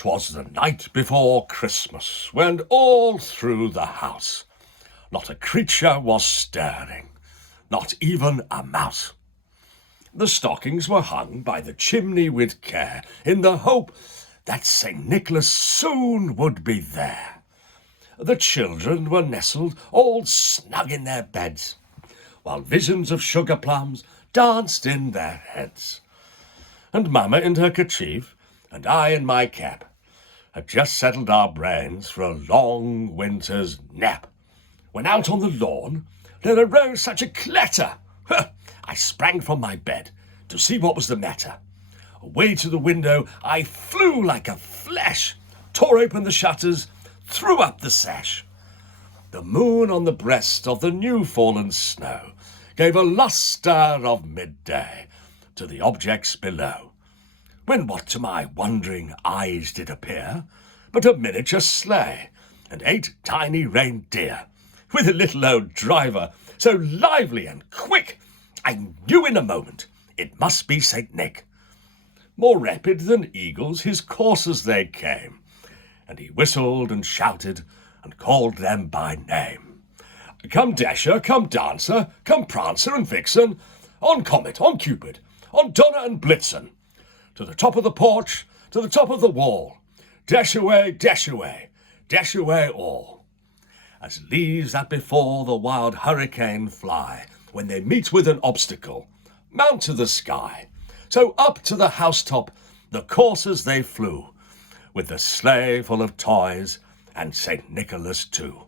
'Twas the night before Christmas, when all through the house not a creature was stirring, not even a mouse. The stockings were hung by the chimney with care, in the hope that St. Nicholas soon would be there. The children were nestled all snug in their beds, while visions of sugar plums danced in their heads. And Mamma in her kerchief, and I in my cap, had just settled our brains for a long winter's nap, when out on the lawn there arose such a clatter. I sprang from my bed to see what was the matter. Away to the window I flew like a flash, tore open the shutters, threw up the sash. The moon on the breast of the new-fallen snow gave a lustre of midday to the objects below, when what to my wondering eyes did appear but a miniature sleigh and 8 tiny reindeer, with a little old driver so lively and quick, I knew in a moment it must be St. Nick. More rapid than eagles his coursers they came, and he whistled and shouted and called them by name. Come Dasher, come Dancer, come Prancer and Vixen, on Comet, on Cupid, on Donner and Blitzen, to the top of the porch, to the top of the wall, dash away, dash away, dash away all. As leaves that before the wild hurricane fly, when they meet with an obstacle, mount to the sky, so up to the housetop the coursers they flew, with the sleigh full of toys and St. Nicholas too.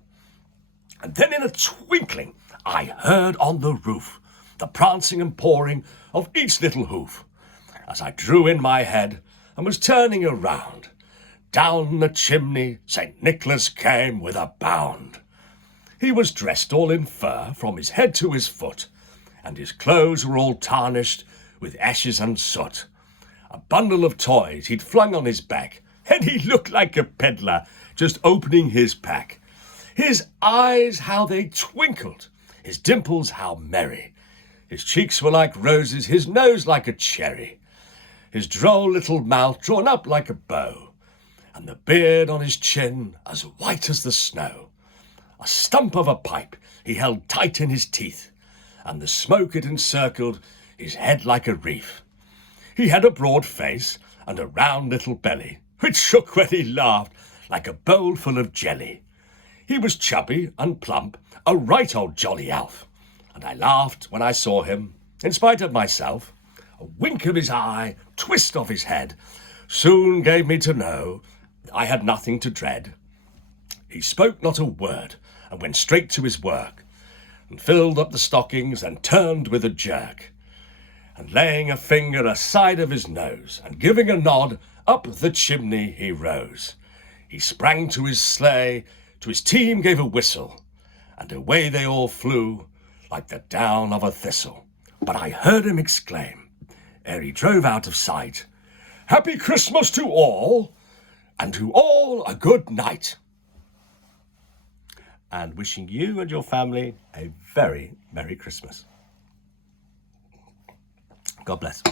And then in a twinkling I heard on the roof the prancing and pawing of each little hoof. As I drew in my head and was turning around, down the chimney St. Nicholas came with a bound. He was dressed all in fur from his head to his foot, and his clothes were all tarnished with ashes and soot. A bundle of toys he'd flung on his back, and he looked like a peddler just opening his pack. His eyes, how they twinkled, his dimples how merry. His cheeks were like roses, his nose like a cherry, his droll little mouth drawn up like a bow, and the beard on his chin as white as the snow. A stump of a pipe he held tight in his teeth, and the smoke it encircled his head like a wreath. He had a broad face and a round little belly, which shook when he laughed like a bowl full of jelly. He was chubby and plump, a right old jolly elf, and I laughed when I saw him, in spite of myself. A wink of his eye, twist of his head, soon gave me to know I had nothing to dread. He spoke not a word, and went straight to his work, and filled up the stockings and turned with a jerk. And laying a finger aside of his nose, and giving a nod, up the chimney he rose. He sprang to his sleigh, to his team gave a whistle, and away they all flew like the down of a thistle. But I heard him exclaim, ere he drove out of sight, "Happy Christmas to all, and to all a good night." And wishing you and your family a very Merry Christmas. God bless.